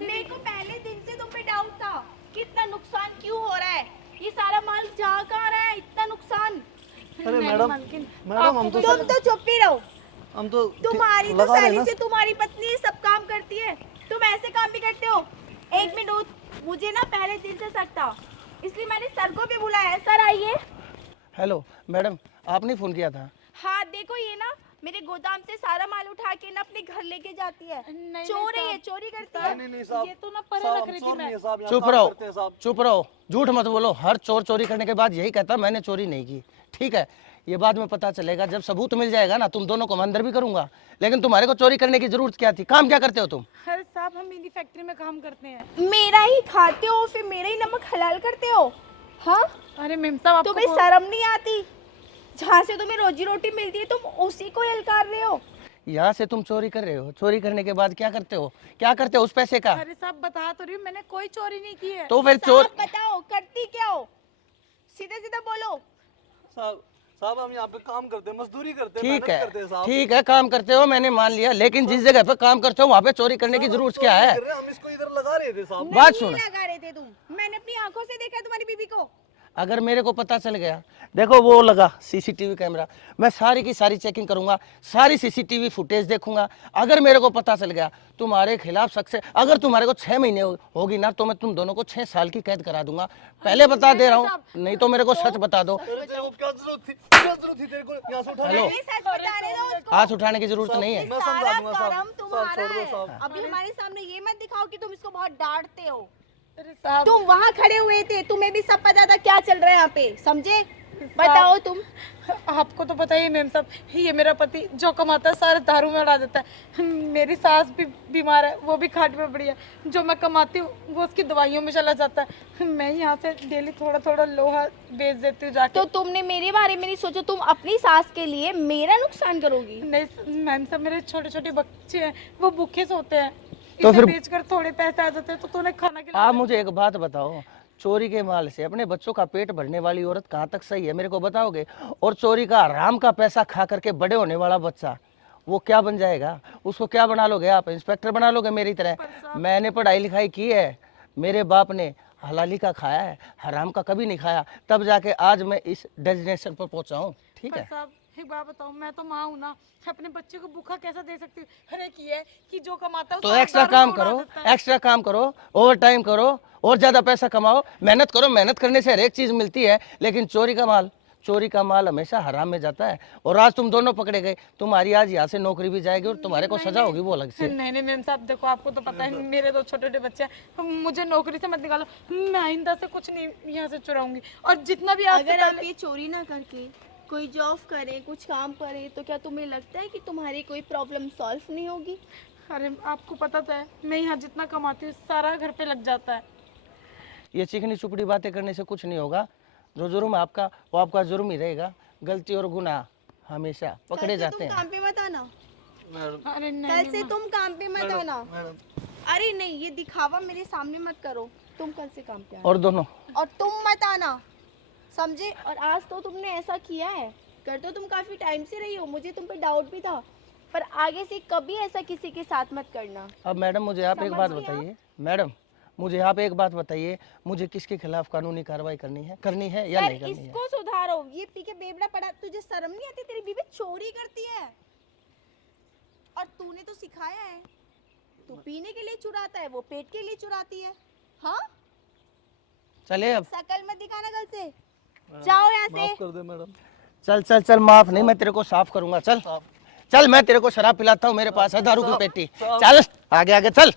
मेरे को पहले दिन से तुम पे डाउट था कि इतना नुकसान क्यों हो रहा है, ये सारा माल जा कहाँ रहा है, इतना नुकसान। अरे मैडम हम तो तुम तो चुप ही रहो। हम तो तुम्हारी तो लगा रहे साली ना। से तुम्हारी पत्नी सब काम करती है, तुम ऐसे काम भी करते हो। एक मिनट, मुझे ना पहले दिन से शक था, इसलिए मैंने सर को भी बुलाया है। सर आइए। हेलो मैडम, आपने फ़ोन किया था? हाँ देखो, ये ना मेरे गोदाम से सारा माल उठा के ना अपने घर लेके जाती है। चोर है ये, चोरी करती है। नहीं साहब, ये तो ना परे रख रही थी मैं। चुप रहो, चुप रहो, झूठ मत बोलो। हर चोर चोरी करने के बाद यही कहता मैंने चोरी नहीं की। ठीक है, ये बाद में पता चलेगा, जब सबूत मिल जाएगा ना, तुम दोनों को मैं अंदर भी करूंगा। लेकिन तुम्हारे को चोरी करने की जरूरत क्या थी? काम क्या करते हो तुम? अरे साहब, हम मेरी फैक्ट्री में काम करते हैं। मेरा ही खाते हो फिर मेरा ही नमक हलाल करते हो? हाँ, अरे मेम साहब, तुम्हें शर्म नहीं आती? जहाँ से तुम्हें रोजी रोटी मिलती है तुम उसी को हलकार रहे हो। यहाँ से तुम चोरी कर रहे हो, चोरी करने के बाद क्या करते हो? क्या करते हो उस पैसे का? अरे साहब, बता तो रही हूँ, मैंने कोई चोरी नहीं की है। तो फिर चोर साहब बताओ, करती क्या हो? सीधे सीधे बोलो। साहब हम यहाँ पे काम करते हैं, मजदूरी करते हैं, ठीक मेहनत है, करते हैं साहब। ठीक है, काम करते हो, मैंने मान लिया। लेकिन जिस जगह पे काम करते हो वहाँ पे चोरी करने की जरूरत क्या है? हम इसको इधर लगा रहे थे साहब। बात नहीं सुनो, लगा रहे थे तुम, मैंने अपनी आंखों से देखा तुम्हारी बीबी को। अगर मेरे को पता चल गया, देखो वो लगा सीसीटीवी कैमरा, मैं सारी की सारी चेकिंग करूंगा, सारी सीसीटीवी फुटेज देखूंगा। अगर मेरे को पता चल गया तुम्हारे खिलाफ शक से, अगर तुम्हारे को 6 महीने होगी ना, तो मैं तुम दोनों को 6 साल की कैद करा दूंगा। पहले बता दे रहा हूँ, नहीं तो मेरे को सच बता दो। क्या जरूरत थी तेरे को यहाँ से उठाने हेलो, की? सच बता रहे हो उसको। हाथ उठाने की जरूरत नहीं है। मैं समझा सारा दूंगा साहब। करम तुम्हारा छोड़ दो है। साहब। अभी हमारे सामने ये मत दिखाओ कि तुम इसको बहुत डांटते हो। अरे साहब, तुम वहाँ खड़े हुए थे, तुम्हें भी सब पता था क्या चल रहा है यहाँ पे, समझे? बताओ तुम। आपको तो पता ही है मेम साहब, ये मेरा पति जो कमाता है सारे दारू में उड़ा देता है। मेरी सास भी बीमार है, वो भी खाट में पड़ी है। जो मैं कमाती हूँ वो उसकी दवाइयों में चला जाता है। मैं यहाँ से डेली थोड़ा थोड़ा लोहा बेच देती हूँ जाके। तो तुमने मेरे बारे में नहीं सोचा, तुम अपनी सास के लिए मेरा नुकसान करोगी? नहीं मैम साहब, मेरे छोटे छोटे बच्चे हैं, वो भूखे सोते हैं। तो इसे फिर- बेचकर थोड़े पैसे आ जाते हैं तो उन्हें खाना खिला आप मुझे एक बात बताओ, चोरी के माल से अपने बच्चों का पेट भरने वाली औरत कहाँ तक सही है, मेरे को बताओगे? और चोरी का हराम का पैसा खा करके बड़े होने वाला बच्चा, वो क्या बन जाएगा? उसको क्या बना लोगे आप? इंस्पेक्टर बना लोगे मेरी तरह? मैंने पढ़ाई लिखाई की है, मेरे बाप ने हलाली का खाया है, हराम का कभी नहीं खाया, तब जाके आज मैं इस डेजिग्नेशन पर पहुंचा हूँ। ठीक है, साहब एक बात बताओ, मैं तो माँ हूँ ना, अपने बच्चे को भूखा कैसा दे सकती हूँ? अरे की है कि जो कमाता है तो सारा एक्स्ट्रा दारू काम में उड़ा करो, देता है। एक्स्ट्रा काम करो, ओवर टाइम करो, और ज्यादा पैसा कमाओ, मेहनत करो। मेहनत करने से हर एक चीज मिलती है, लेकिन चोरी का माल हमेशा हराम में जाता है। और आज तुम दोनों पकड़े गए, तुम्हारी आज यहाँ से नौकरी भी जाएगी और तुम्हारे को सजा होगी वो अलग से। नहीं मैम साहब, देखो आपको तो पता है मेरे दो छोटे छोटे बच्चे हैं, मुझे नौकरी से मत निकालो। मैं आइंदा से कुछ नहीं यहाँ से चुराऊंगी, और जितना भी आज से अगर आप पहले- ये चोरी ना करके कोई जॉब करे, कुछ काम करे, तो क्या तुम्हें लगता है कि तुम्हारी कोई प्रॉब्लम सॉल्व नहीं होगी? अरे आपको पता तो है, मैं यहाँ जितना कमाती हूँ सारा घर पे लग जाता है। ये चिकनी चुपड़ी बातें करने से कुछ नहीं होगा। जो जुर्म है आपका, वो आपका जुर्म ही रहेगा। गलती और गुनाह हमेशा पकड़े जाते तुम हैं। काम पे मत आना, मैडम अरे कल नहीं से तुम काम पे मत आना। मैडम अरे नहीं, ये दिखावा मेरे सामने मत करो। तुम कल से काम पे आना और दोनों और तुम मत आना, समझे? और आज तो तुमने ऐसा किया है, कर तो तुम काफी टाइम से रही हो, मुझे तुम पे डाउट भी था, पर आगे से कभी ऐसा किसी के साथ मत करना। अब मैडम मुझे आप एक बात बताइए, मैडम मुझे आप एक बात बताइए, मुझे किसके खिलाफ कानूनी कार्रवाई करनी है या नहीं करनी है? इसको सुधारो, ये पी के बेवड़ा पड़ा। तुझे शर्म नहीं आती? तेरी बीवी चोरी करती है और तूने तो सिखाया है। तू पीने के लिए चुराता है, वो पेट के लिए चुराती है। हाँ, चले अब, शकल मत दिखाना कल से, जाओ यहाँ से। माफ कर दे मैडम। चल चल चल, माफ नहीं, मैं तेरे को साफ करूंगा। चल चल, मैं तेरे को शराब पिलाता हूँ, मेरे पास है दारू की पेटी। चल आगे आगे चल।